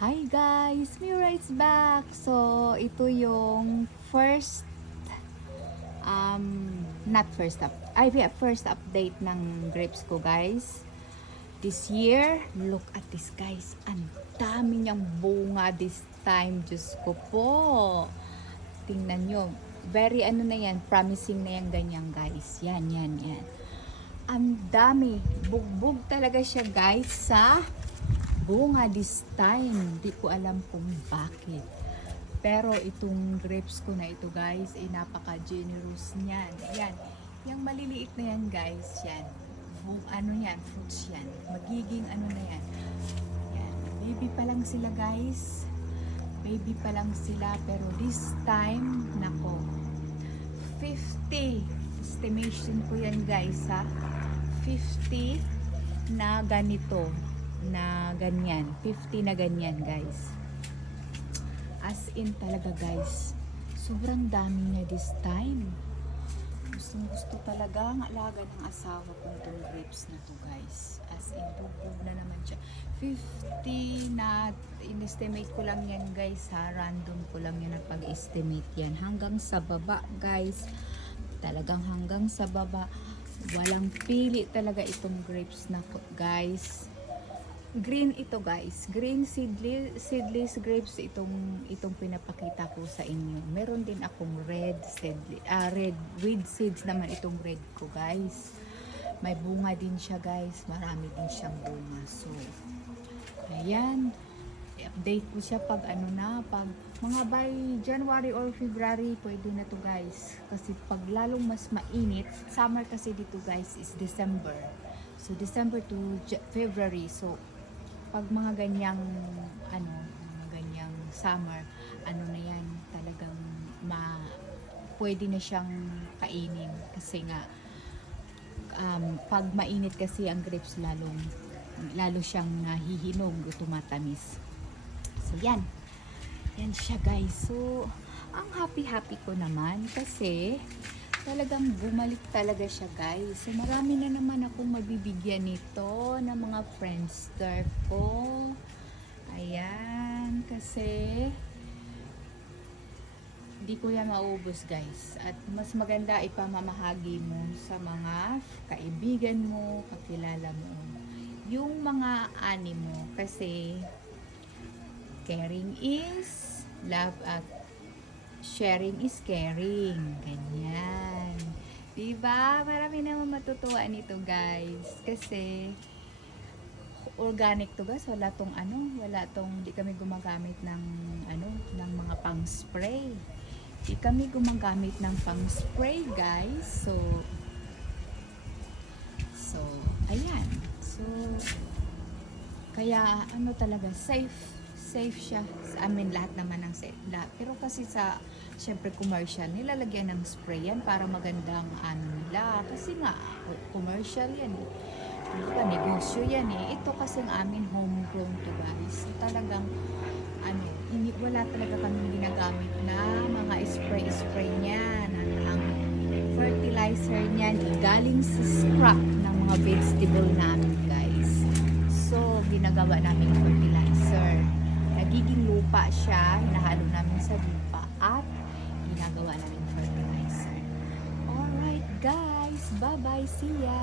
Hi guys! Mira is back! So, ito yung first not first up first update ng grapes ko guys. This year, look at this guys. Ang dami niyang bunga this time. Diyos ko po. Tingnan nyo. Very ano na yan, promising na yan ganyan guys. Yan. Ang dami. Bugbog talaga siya guys sa bunga this time. Di ko alam kung bakit. Pero itong grapes ko na ito guys, ay napaka-generous niyan. Yan. Yung maliliit na yan guys, yan. Ano yan, fruits yan. Magiging ano na yan. Yan. Baby pa lang sila guys. Baby pa lang sila. Pero this time, nako. 50. Estimation ko yan guys ha. 50 na ganito. Na ganyan. 50 na ganyan guys. As in talaga guys. Sobrang dami niya this time. Gusto talaga ang alaga ng asawa kong itong grapes na to guys. As in, bubog na naman siya. 50 na, in-estimate ko lang yan guys ha. Random ko lang yan na pag-estimate yan. Hanggang sa baba guys. Talagang hanggang sa baba. Walang pili talaga itong grapes na guys. Green ito guys. Green seedless grapes itong pinapakita ko sa inyo. Meron din akong red with seeds naman itong red ko guys. May bunga din siya guys. Marami din siyang bunga. So, ayan. I-update ko siya pag pag mga by January or February, pwede na to guys. Kasi pag lalong mas mainit, summer kasi dito guys is December. So, December to February. So, pag mga ganyang summer, na yan, talagang pwede na siyang kainin kasi nga pag mainit kasi ang grapes lalo siyang nahihinog o tumatamis. So yan siya guys. So ang happy ko naman kasi talagang bumalik talaga siya guys. So marami na naman akong mabibigyan nito ng mga friendster ko. Ayan, kasi hindi ko yan maubos guys. At mas maganda ipamamahagi mo sa mga kaibigan mo, kakilala mo. Yung mga ani mo kasi caring is love at sharing is caring. Ganyan. Diba? Marami naman matutuwa nito guys. Kasi organic to guys. Wala tong hindi kami gumagamit ng ng mga pang spray. Hindi kami gumagamit ng pang spray guys. So ayan. So kaya talaga safe siya. Lahat naman ng safe. Pero kasi syempre commercial, nilalagyan ng spray yan para magandang nila. Kasi nga, commercial yan eh. Negosyo yan eh. Ito kasi ang amin homegrown to guys. So, talagang, wala talaga kami ginagamit na mga spray niyan. At ang fertilizer niyan, galing sa scrap ng mga vegetable namin guys. So, ginagawa namin fertilizer. Nagiging lupa siya, hinahalo namin sa lupa at ginagawa namin fertilizer. Alright guys, bye bye, see ya!